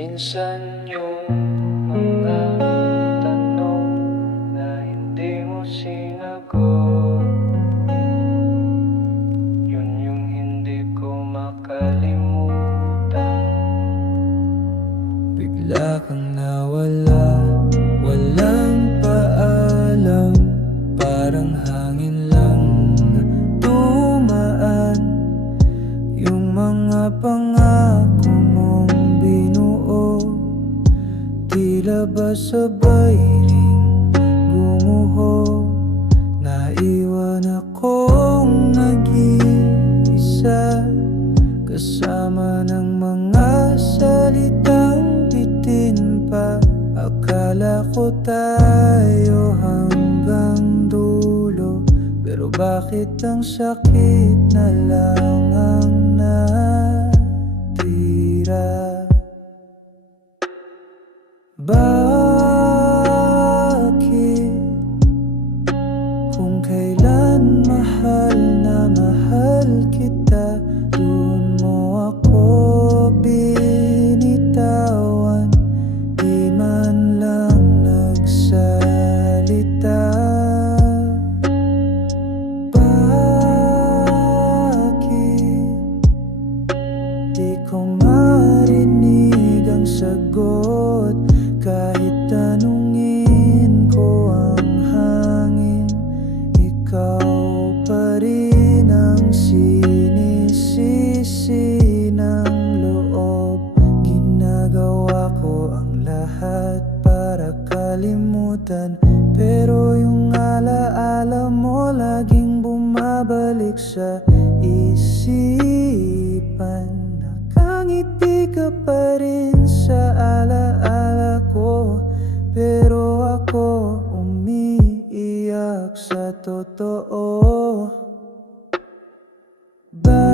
Minsan yung mga tanong na hindi mo sinagot, yun yung hindi ko makalimutan. Bigla kang nawala, walang paalam, parang hangin lang na dumaan. Yung mga pangako mong binuo, tila ba sabay ring gumuho. Naiwan akong nag-iisa, kasama ng mga salitang bitin pa. Akala ko tayo hanggang dulo, pero bakit ang sakit na lang ang natira? Bakit kung kailan mahal na mahal kita, doon mo ako binitawan, di man lang nagsalita? Di ko marinig ang sagot, kahit tanungin ko ang hangin. Ikaw pa rin ang sinisisi ng loob. Ginagawa ko ang lahat para kalimutan, pero yung alaala mo laging bumabalik sa isipan. Nakangiti ka pa rin sa alaala ko, pero ako umiiyak sa totoo. Bakit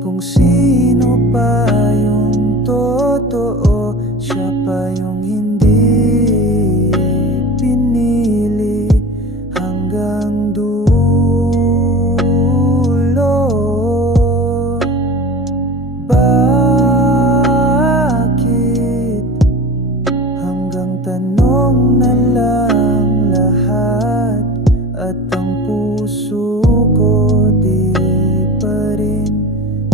kung sino pa yung totoo, siya pa yung hindi pinili hanggang dulo? Bakit hanggang tanong na lang lahat, at ang puso ko di pa rin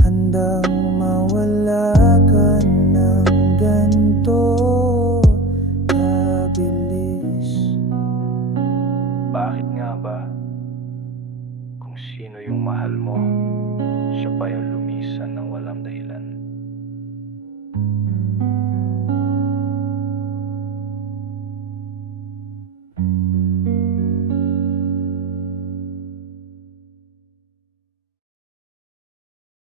handang mawala ka ng ganito kabilis? Bakit nga ba? Kung sino yung mahal mo, siya pa yung lumisan ng walang dahilan.